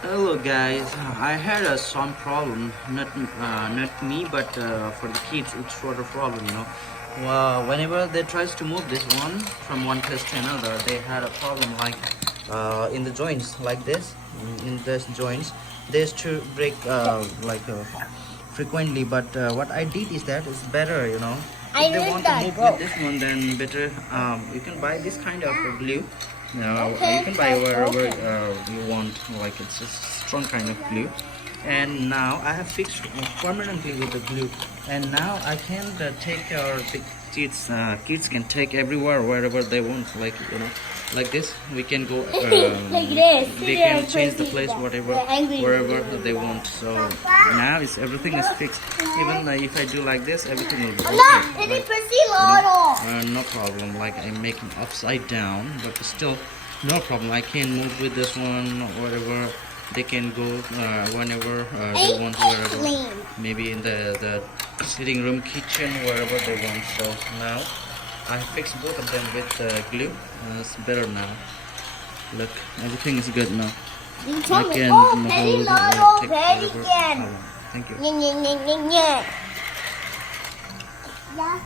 Hello guys, I had some problem, not me, but for the kids, it's sort of problem, whenever they tries to move this one from one place to another, they had a problem like in the joints, like this, in this joints, they used to break frequently. But what I did is that it's better, I if they did want to that, move bro. with this one, then better you can buy this kind of glue. Okay, You can buy wherever okay. you want, like it's a strong kind of glue. And now I have fixed permanently with the glue, and now I can take our big kids can take everywhere wherever they want, like like this we can go Like this. they can change the place whatever wherever they want. So now it's everything is fixed. Even if I do like this, everything will be okay, no problem. Like I'm making upside down, but still no problem. I can move with this one, whatever. They can go whenever they want, wherever, maybe in the sitting room, kitchen, wherever they want. So now I fixed both of them with glue, and it's better now. Look, everything is good now. You I told me, can oh, hold very take lot, very whatever I again. want. Thank you. Yeah, yeah, yeah, yeah, yeah. Yeah.